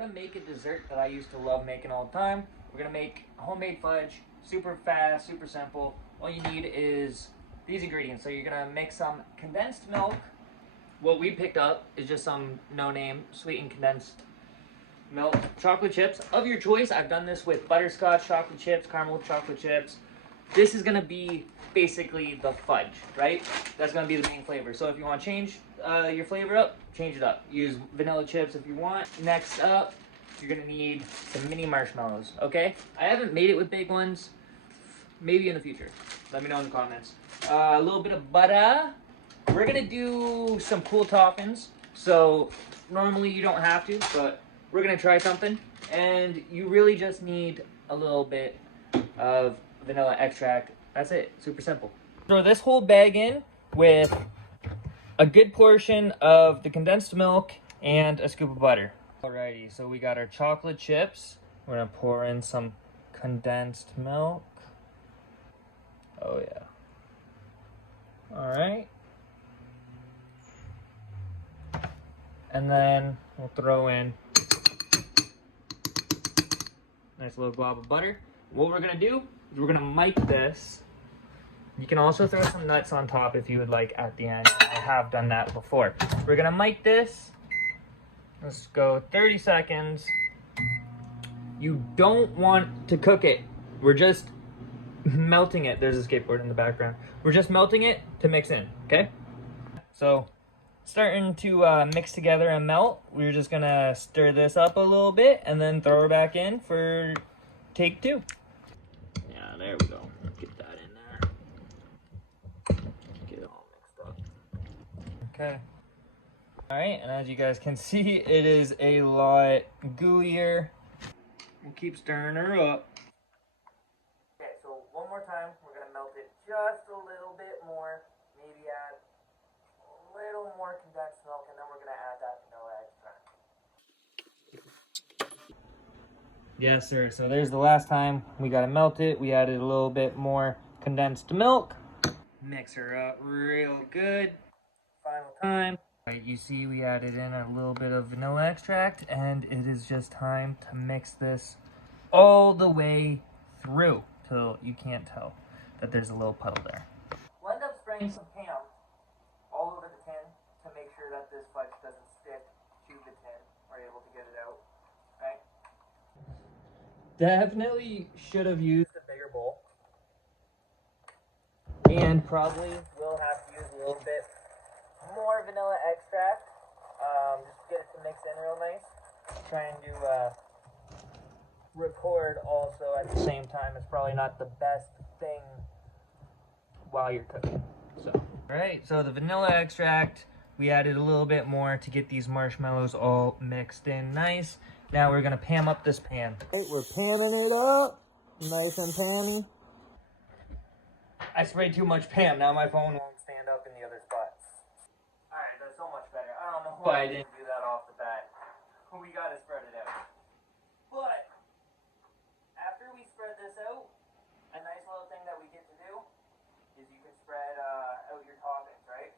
gonna make a dessert that I used to love making all the time. We're gonna make homemade fudge, super fast, super simple. All you need is these ingredients. So you're gonna mix some condensed milk. What we picked up is just some no-name sweetened condensed milk, chocolate chips of your choice. I've done this with butterscotch chocolate chips, caramel chocolate chips. This is gonna be basically the fudge, right? That's gonna be the main flavor. So if you want to change your flavor up, change it up. Use vanilla chips if you want. Next up, you're gonna need some mini marshmallows, okay? I haven't made it with big ones. Maybe in the future. Let me know in the comments. A little bit of butter. We're gonna do some cool toppings. So normally you don't have to, but we're gonna try something. And you really just need a little bit of vanilla extract. That's it, super simple. Throw this whole bag in with a good portion of the condensed milk and a scoop of butter. Alrighty, so we got our chocolate chips. We're gonna pour in some condensed milk. Oh yeah. All right. And then we'll throw in nice little glob of butter. What we're gonna do is we're gonna mic this. You can also throw some nuts on top if you would like at the end. I have done that before. We're gonna mic this. Let's go 30 seconds. You don't want to cook it. We're just melting it. There's a skateboard in the background. We're just melting it to mix in, okay? So, starting to mix together and melt. We're just gonna stir this up a little bit and then throw her back in for take 2. Yeah, there we go. Get that in there. Get it all mixed up. Okay. All right, and as you guys can see, it is a lot gooier. We'll keep stirring her up. Okay, so one more time, we're gonna melt it just a little bit more. Maybe add a little more condensed milk, and then we're gonna add that vanilla extract. Yes, sir. So there's the last time we gotta melt it. We added a little bit more condensed milk. Mix her up real good. Final time. Right, you see we added in a little bit of vanilla extract, and it is just time to mix this all the way through till you can't tell that there's a little puddle there. We'll end up spraying some Pam all over the tin to make sure that this fudge doesn't stick to the tin. We're able to get it out, okay? Definitely should have used a bigger bowl. And probably will have to use a little bit more vanilla extract, just to get it to mix in real nice. Trying to record also at the same time is probably not the best thing while you're cooking. So, alright, so the vanilla extract, we added a little bit more to get these marshmallows all mixed in nice. Now we're gonna Pam up this pan. Right, we're panning it up, nice and panny. I sprayed too much Pam, now my phone won't stand up in the other spot. Alright, that's so much better. I don't know why I didn't do that off the bat. We gotta spread it out. But, after we spread this out, a nice little thing that we get to do is you can spread out your toppings, right?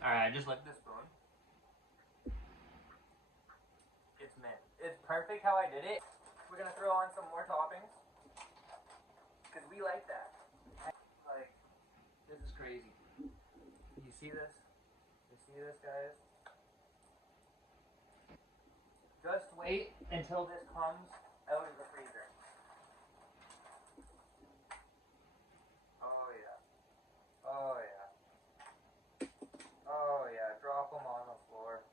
Alright, just like this spoon. It's mint. It's perfect how I did it. We're gonna throw on some more toppings. Because we like that. Like, this is crazy. You see this? You see this, guys? Just wait until this comes out of the freezer. Oh yeah. Oh yeah. Oh yeah. Drop them on the floor.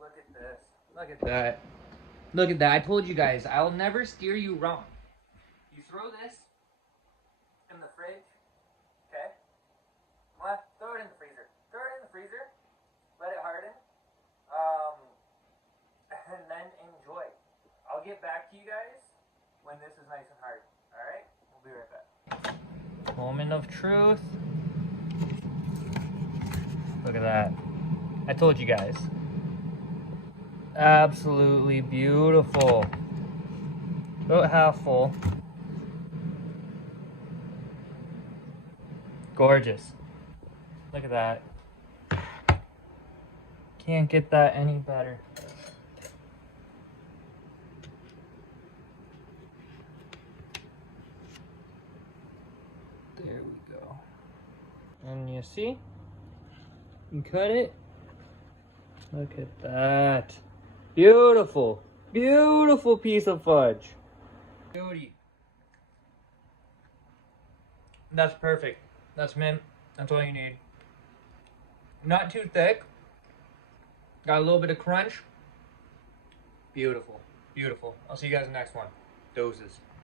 Look at this. Look at that. Look at that. I told you guys, I will never steer you wrong. You throw this in the fridge, okay? Well, throw it in the freezer. Throw it in the freezer. Let it harden. And then enjoy. I'll get back to you guys when this is nice and hard. Alright? We'll be right back. Moment of truth. Look at that. I told you guys. Absolutely beautiful. About half full. Gorgeous. Look at that. Can't get that any better. There we go. And you see? You cut it. Look at that. Beautiful. Beautiful piece of fudge. Beauty. That's perfect. That's mint. That's all you need. Not too thick. Got a little bit of crunch. Beautiful. Beautiful. I'll see you guys in the next one. Doses.